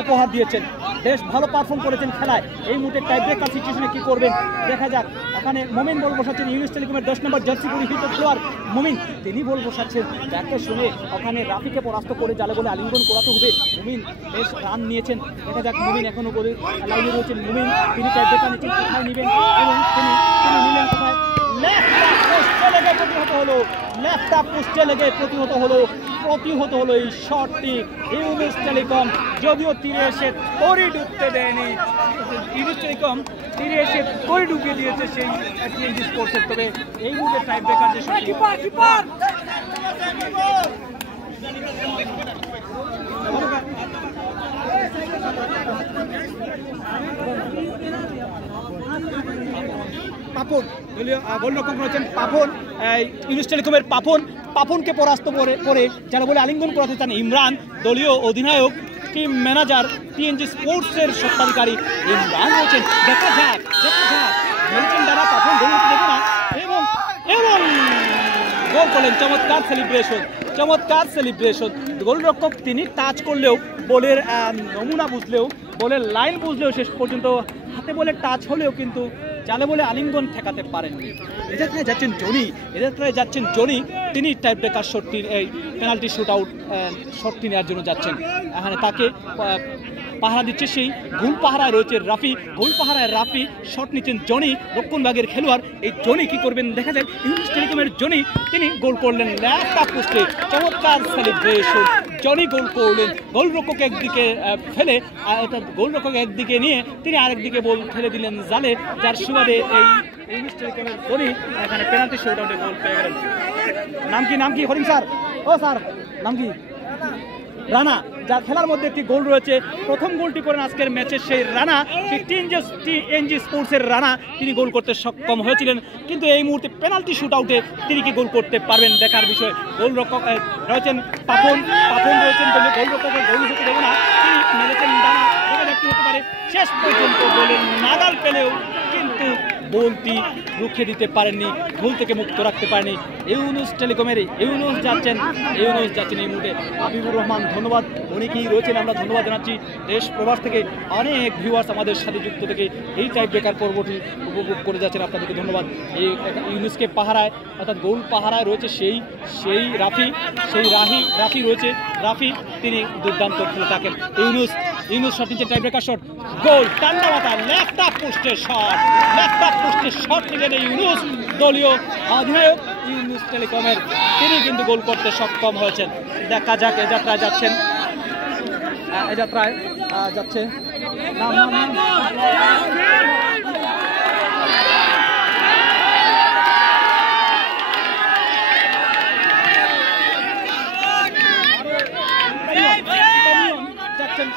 উপহার দিয়েছেন, বেশ ভালো পারফর্ম করেছেন খেলায়। এই মুহূর্তে টাই ব্রেকার সিচুয়েশনে কি করবেন দেখা যাক। এখানে মোমিন বল বসাচ্ছেন, ইউনিস টেলিকমের 10 নম্বর জার্সি পরিহিত খেলোয়াড় মোমিন, তিনি বল বসাচ্ছেন। দেখতে শুনে ওখানে রাফিকে পরাস্ত করে জালে বলে আলিঙ্গন করাতে হবে। মোমিন বেশ রান নিয়েছেন, দেখা যাক মোমিন এখনো বলে লাইনে রয়েছেন। মোমিন তিনি টাই ব্রেকার নিচ্ছেন, কোথায় নেবেন এবং তিনি নিলেন কোথায়, প্রতিহত হলো এই শটটি। ইউনিস টেলিকম যদিও তীরে এসে তরি ডুবতে দেয়নি, ইউনিস টেলিকম তীরে এসে তরি ডুবিয়ে দিয়েছে সেই টিএনজি স্পোর্টসের। তবে এই মুহূর্তে টাই ব্রেকার যে পাপন গোলরক্ষক রয়েছেন, পাপন ইউনিস টেলিকমের পাপনকে পরাস্ত করে যারা বলে আলিঙ্গন করাতে চান ইমরান, দলীয় অধিনায়ক, টিম ম্যানেজার, টিএনজি স্পোর্টসের স্বত্বাধিকারী ইমরান রয়েছেন। দেখা যাক বলছেন দাদা পাপন গোল হতে দেবো না এবং গোল করলেন। চমৎকার সেলিব্রেশন। গোলরক্ষক তিনি টাচ করলেও, বলের নমুনা বুঝলেও, বলের লাইন বুঝলেও শেষ পর্যন্ত হাতে বলে টাচ হলেও কিন্তু জালে বলে আলিঙ্গন ঠেকাতে পারেননি। এদের যাচ্ছেন জনি, তিনি টাই ব্রেকার শটটি, এই পেনাল্টি শুট আউট শটটি নেওয়ার জন্য যাচ্ছেন। এখানে তাকে পাহারা দিচ্ছে সেই গোল পাহারায় রয়েছে রাফি, শট নিচ্ছেন জনি, দক্ষিণ ভাগের খেলোয়াড়। এই জনি কি করবেন দেখা যায়। ইউনিস টেলিকমের জনি তিনি গোল করলেন ল্যাপটপ পোস্টে, চমৎকার সেলিব্রেশন। জনি গোল করলেন, গোলরক্ষক একদিকে ফেলে, গোলরক্ষক একদিকে নিয়ে তিনি আরেকদিকে বল ফেলে দিলেন জালে, যার সুবাদে এই ইউনিস টেলিকমের জনি এখানে পেনাল্টি শুট আউটে গোল পেয়ে গেলেন। নাম কি হরিণ স্যার? ও স্যার নাম কি? রানা, যার খেলার মধ্যে একটি গোল রয়েছে। প্রথম গোলটি করেন আজকের ম্যাচের সেই রানা, সেই টিএনজি স্পোর্টসের রানা, তিনি গোল করতে সক্ষম হয়েছিলেন। কিন্তু এই মুহূর্তে পেনাল্টি শুট আউটে তিনি কি গোল করতে পারবেন দেখার বিষয়। গোলরক্ষক রয়েছেন পাপন রয়েছেন, গোলরক্ষকের গোল হতে দেবে না, তিনি মেরেছেন ডানা, দেখা যাক কি হতে পারে। শেষ পর্যন্ত গোলের নাগাল পেলেও কিন্তু বলটি রুখে দিতে পারেননি, গোল থেকে মুক্ত রাখতে পারেনি। ইউনুস টেলিকমের ইউনুস যাচ্ছেন এই মুহূর্তে। হাবিবুর রহমান ধন্যবাদ, অনেকেই রয়েছেন, আমরা ধন্যবাদ জানাচ্ছি দেশ প্রবাস থেকে। অনেক ভিউয়ার্স আমাদের সাথে যুক্ত থেকে এই টাই ব্রেকার পর্বটি উপভোগ করে যাচ্ছেন, আপনাদেরকে ধন্যবাদ। এই ইউনুসকে পাহারায় অর্থাৎ গোল পাহারায় রয়েছে সেই রাফি রয়েছে, তিনি দুর্দান্ত খেলে থাকেন। ইউনুস শট নিচ্ছে, টাই ব্রেকার শট, গোল, টান্ডা মাথা, ল্যাপটপ পোস্টের শট নিলেন ইউনুস, দলীয় অধিনায়ক ইউনিস টেলিকমের, তিনি কিন্তু গোল করতে সক্ষম হয়েছেন। দেখা যাক এ যাত্রায় যাচ্ছে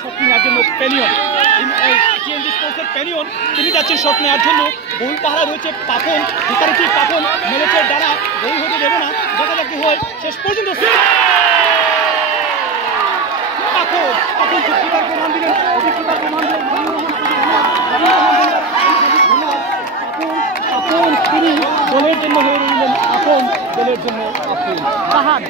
শট নেওয়ার জন্য পেনিয়ন, তিনি যাচ্ছেন শট নেওয়ার জন্য। গোল পাহারা রয়েছে পাপন, পাপন মেরেছে ডানা, গোল হতে দেবে না, দেখা যাক কি হয়। শেষ পর্যন্ত পাপন প্রমাণ দিলেন, আপন তিনি গোলের জন্য হয়ে রইলেন পাহাড়,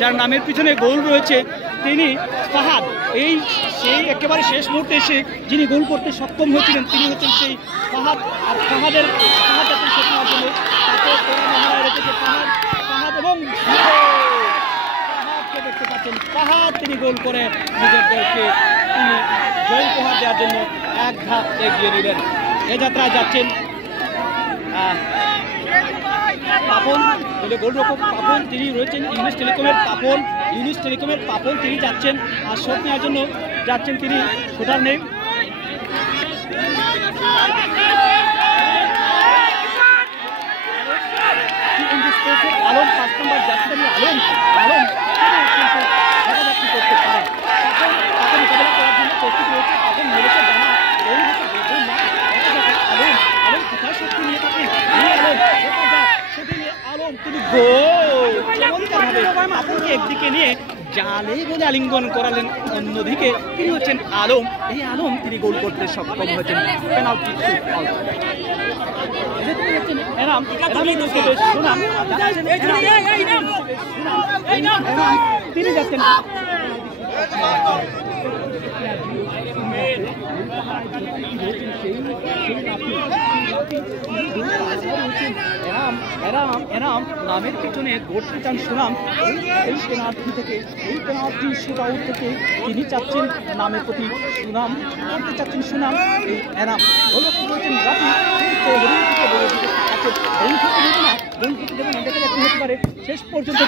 যার নামের পিছনে গোল রয়েছে, তিনি ফাহাদ। সেই একেবারে শেষ মুহূর্তে এসে যিনি গোল করতে সক্ষম হয়েছিলেন তিনি হচ্ছেন সেই ফাহাদ। আর ফাহাদ যাচ্ছেন শট নেওয়ার জন্য, ফাহাদ এবং দেখতে পাচ্ছেন ফাহাদ, তিনি গোল করে নিজের দলকে তিনি জয় উপহার দেওয়ার জন্য এক ধাপ এগিয়ে নিলেন। এ যাত্রায় যাচ্ছেন পাপন, গোলরক্ষক পাপন, তিনি রয়েছেন ইউনিস টেলিকমের পাপন, তিনি যাচ্ছেন আর শট নেওয়ার জন্য যাচ্ছেন, তিনি শোটার নেই। আলম 5 নম্বর জার্সি আলম কি করতে পারেন, পাপন মোকাবেলা করার জন্য প্রস্তুত রয়েছে। পাপন মেরেছে ডানা, আলম কোথায় শক্তি নিয়ে থাকেন, আলম তিনি গোল চমৎকারভাবে আপনকে একদিকে নিয়ে জালে বলে আলিঙ্গন করালেন, অন্যদিকে তিনি হচ্ছেন আলম। এই আলম তিনি গোল করতে সক্ষম হয়েছেন পেনাল্টি শুট আউট। তিনি যাচ্ছেন এনাম নামের পিছনে গড়তে চান সুনাম। এই পেনাল্টি থেকে, এই পেনাল্টি শুট আউট থেকে তিনি চাচ্ছেন নামের প্রতি সুনাম করতে চাচ্ছেন সুনাম। এই এনাম বলেছেন রাফি দেখা যাচ্ছে হতে পারে শেষ পর্যন্ত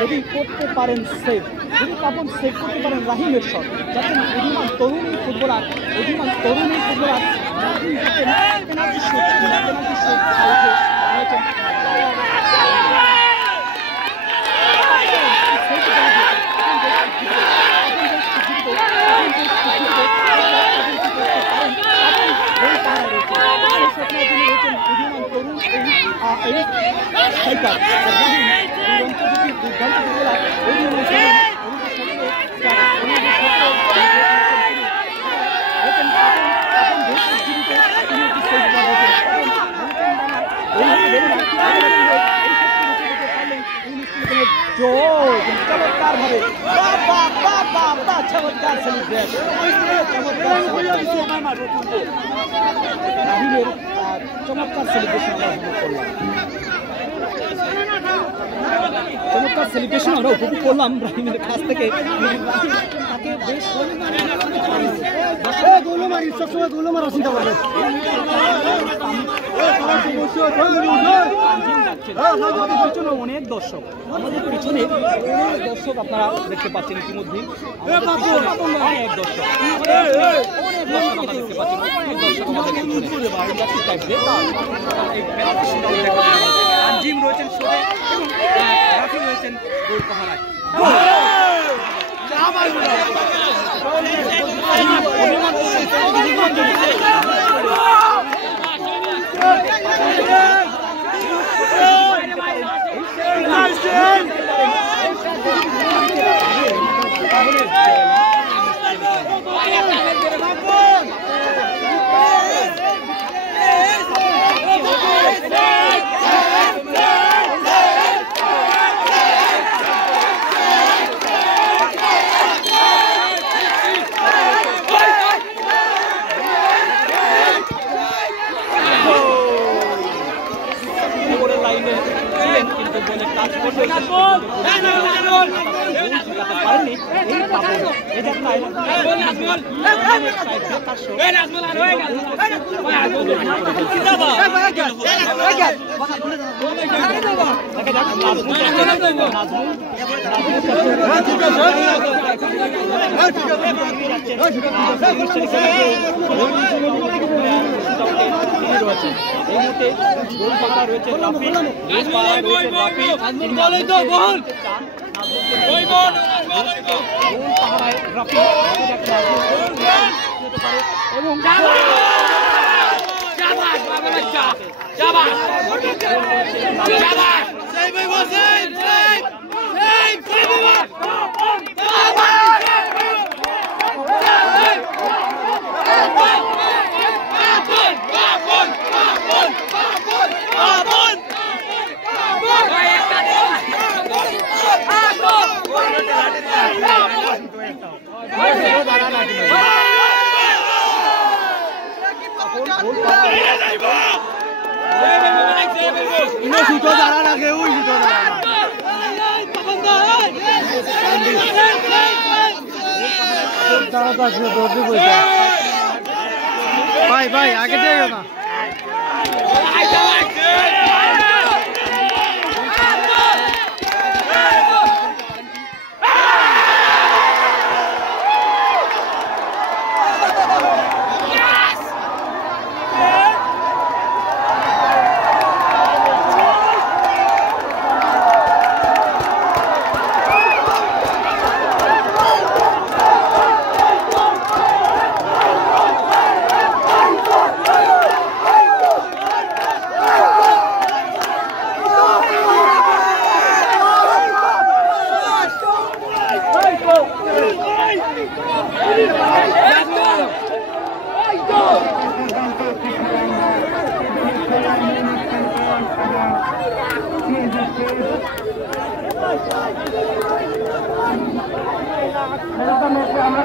যদি করতে পারেন সেভ, যদি পাপন সেভ করতে পারেন রাহিমের শট, যাচ্ছেন অধিমান তরুণী ফুটবলার রাহিম পেনাল্টি শুট চমৎকার ভাবে চমৎকার সেলিব্রেশন চমৎকার সেলিব্রেশন আমরা উপভোগ করলাম রাহিমের কাছ থেকে। তাকে বেশ অনেক দর্শক, আমাদের পিছনে অনেক দর্শক আপনারা দেখতে পাচ্ছেন ইতিমধ্যেই। অনেক দর্শক দেখতে পাচ্ছেন, অনেক দর্শক আমাদের আঞ্জিম রয়েছেন শোয়ে এবং রাফি রয়েছেন গোল পাহারায়। ভাই ভাই আগে যাইও না। আমরা